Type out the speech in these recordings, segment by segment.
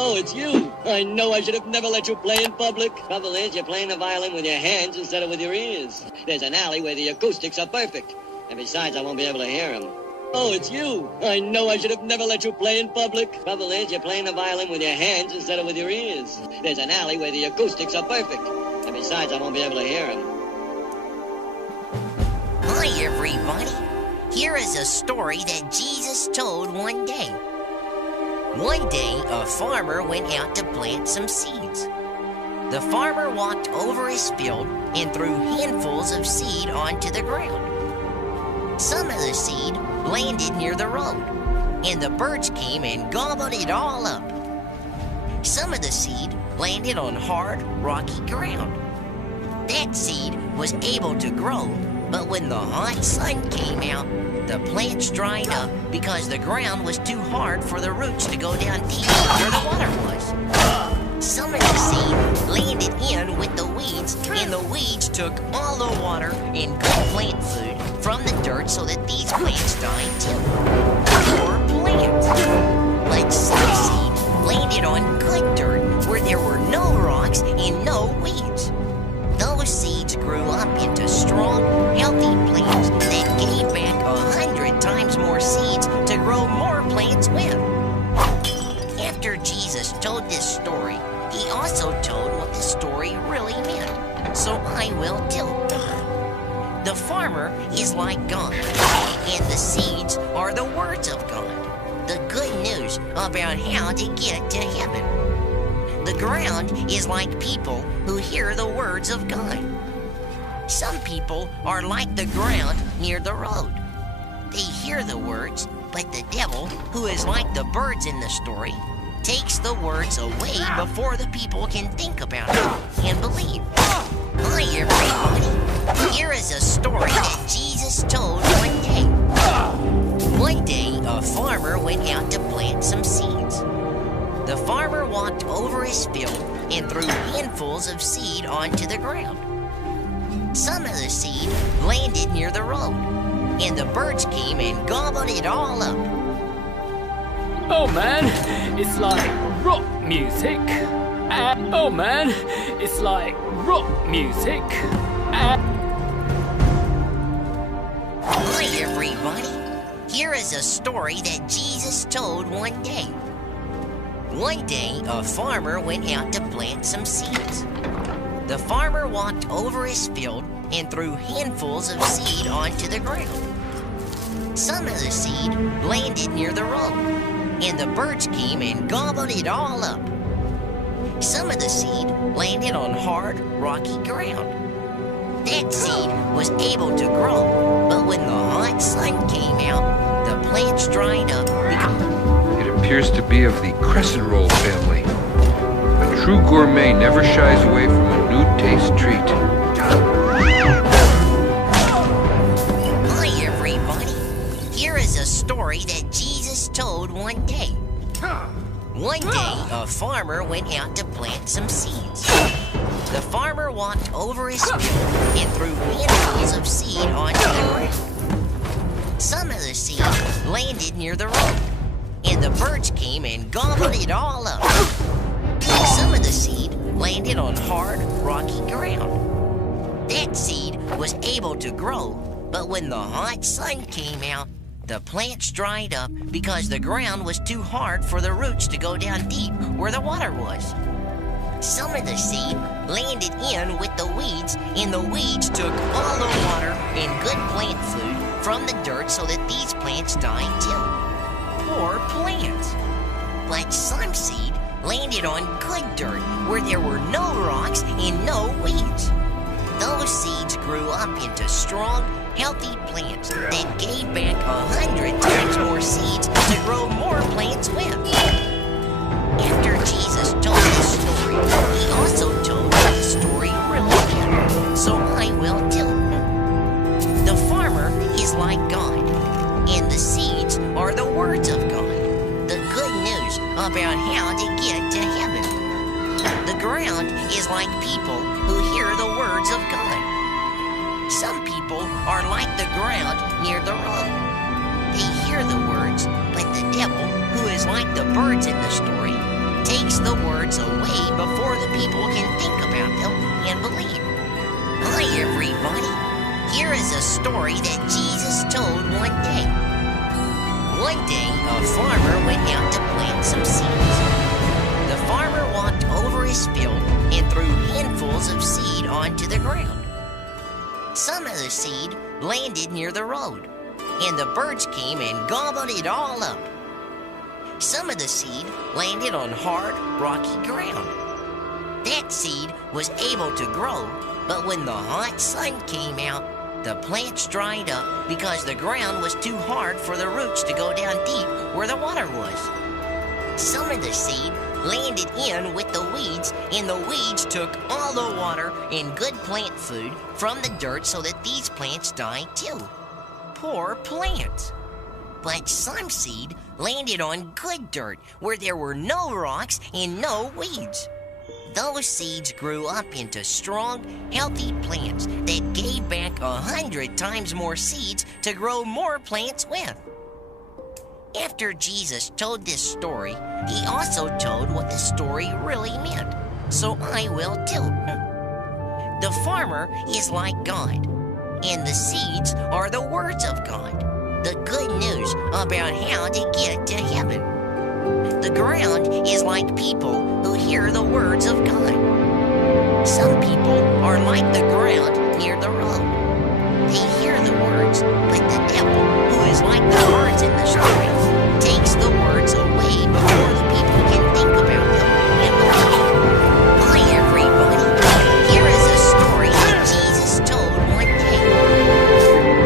Oh, it's you. I know I should have never let you play in public. Trouble is, you're playing the violin with your hands instead of with your ears. There's an alley where the acoustics are perfect. And besides, I won't be able to hear him. Oh, it's you. I know I should have never let you play in public. Trouble is, you're playing the violin with your hands instead of with your ears. There's an alley where the acoustics are perfect. And besides, I won't be able to hear him. Hi, everybody. Here is a story that Jesus told one day. One day, a farmer went out to plant some seeds. The farmer walked over his field and threw handfuls of seed onto the ground. Some of the seed landed near the road, and the birds came and gobbled it all up. Some of the seed landed on hard, rocky ground. That seed was able to grow, but when the hot sun came out, the plants dried up because the ground was too hard for the roots to go down deep where the water was. Some of the seed landed in with the weeds, and the weeds took all the water and good plant food from the dirt so that these plants died too. Poor plants. But some seed landed on good dirt where there were no rocks and no weeds. Those seeds grew up into strong, healthy plants that gave back 100 times more seeds to grow more plants with. After Jesus told this story, he also told what the story really meant. So I will tell it. The farmer is like God, and the seeds are the words of God, the good news about how to get to heaven. The ground is like people who hear the words of God. Some people are like the ground near the road. They hear the words, but the devil, who is like the birds in the story, takes the words away before the people can think about it and believe. Hi, everybody. Here is a story that Jesus told one day. One day, a farmer went out to plant some seeds. The farmer walked over his field and threw handfuls of seed onto the ground. Some of the seed landed near the road, and the birds came and gobbled it all up. Oh man, it's like rock music. Oh man, it's like rock music. Hi, everybody. Here is a story that Jesus told one day. One day, a farmer went out to plant some seeds. The farmer walked over his field and threw handfuls of seed onto the ground. Some of the seed landed near the road, and the birds came and gobbled it all up. Some of the seed landed on hard, rocky ground. That seed was able to grow, but when the hot sun came out, the plants dried up because... It appears to be of the crescent roll family. A true gourmet never shies away from a new taste treat. Hi, everybody. Here is a story that Jesus told one day. One day, a farmer went out to plant some seeds. The farmer walked over his field and threw handfuls of seed onto the ground. Some of the seed landed near the road, and the birds came and gobbled it all up. Some of the seed landed on hard, rocky ground. That seed was able to grow, but when the hot sun came out, the plants dried up because the ground was too hard for the roots to go down deep where the water was. Some of the seed landed in with the weeds, and the weeds took all the water and good plant food from the dirt so that these plants died too. Poor plants. But some seed landed on good dirt where there were no rocks and no weeds. Those seeds grew up into strong, healthy plants that gave back 100 times more seeds to grow more plants with. After Jesus told this story, he also told what the story really meant. So I will tell it. The farmer is like God, and the seeds are the words of God, the good news about how to get to heaven. The ground is like people who hear the words of God. Some people are like the ground near the road. They hear the words, but the devil, who is like the birds in the story, takes people can think about them and believe. Hi, everybody. Here is a story that Jesus told one day. One day, a farmer went out to plant some seeds. The farmer walked over his field and threw handfuls of seed onto the ground. Some of the seed landed near the road, and the birds came and gobbled it all up. Some of the seed landed on hard, rocky ground. That seed was able to grow, but when the hot sun came out, the plants dried up because the ground was too hard for the roots to go down deep where the water was. Some of the seed landed in with the weeds, and the weeds took all the water and good plant food from the dirt so that these plants died too. Poor plants. But some seed landed on good dirt where there were no rocks and no weeds. Those seeds grew up into strong, healthy plants that gave back 100 times more seeds to grow more plants with. After Jesus told this story, he also told what the story really meant. So I will too. The farmer is like God, and the seeds are the words of God, the good news about how to get to heaven. The ground is like people who hear the words of God. Some people are like the ground near the road. They hear the words, but the devil, who is like the birds in the story, takes the words away before the people can think about them and believe. Hi, everybody. Here is a story that Jesus told one day.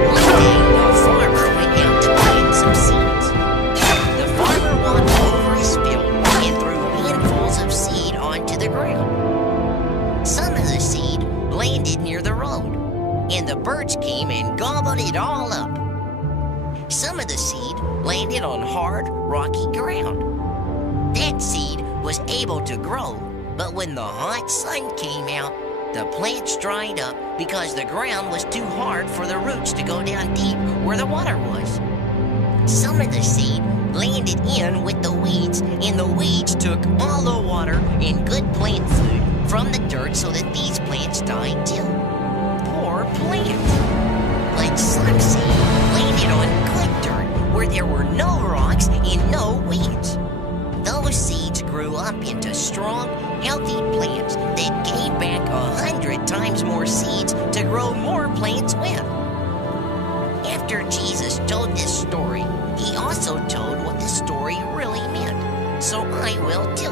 One day, a farmer went out to plant some seeds. The farmer walked over his field and threw handfuls of seed onto the ground. Some of the seed landed near the road, and the birds came and gobbled it all up. Some of the seed landed on hard, rocky ground. That seed was able to grow, but when the hot sun came out, the plants dried up because the ground was too hard for the roots to go down deep where the water was. Some of the seed landed in with the weeds, and the weeds took all the water and good plant food from the dirt so that these plants died too. Poor plants. But some seed landed on good dirt where there were no rocks and no weeds. Those seeds grew up into strong, healthy plants that gave back 100 times more seeds to grow more plants with. After Jesus told this story, he also told what the story really meant. So I will too.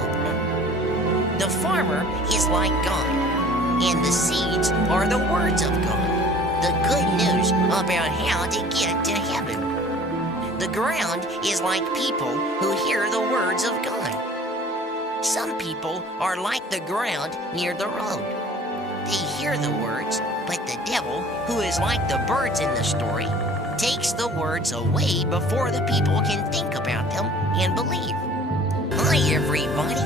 The farmer is like God, and the seeds are the words of God, the good news about how to get to heaven. The ground is like people who hear the words of God. Some people are like the ground near the road. They hear the words, but the devil, who is like the birds in the story, takes the words away before the people can think about them and believe. Hi, everybody.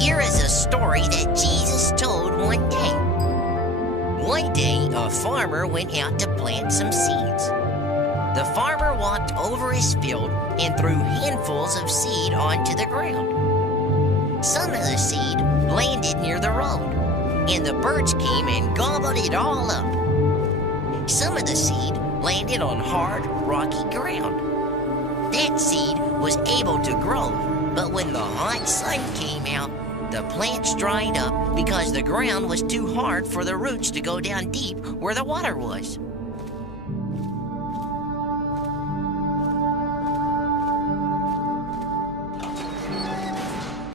Here is a story that Jesus told one day. One day, a farmer went out to plant some seeds. The farmer walked over his field and threw handfuls of seed onto the ground. Some of the seed landed near the road, and the birds came and gobbled it all up. Some of the seed landed on hard, rocky ground. That seed was able to grow, but when the hot sun came out, the plants dried up because the ground was too hard for the roots to go down deep where the water was.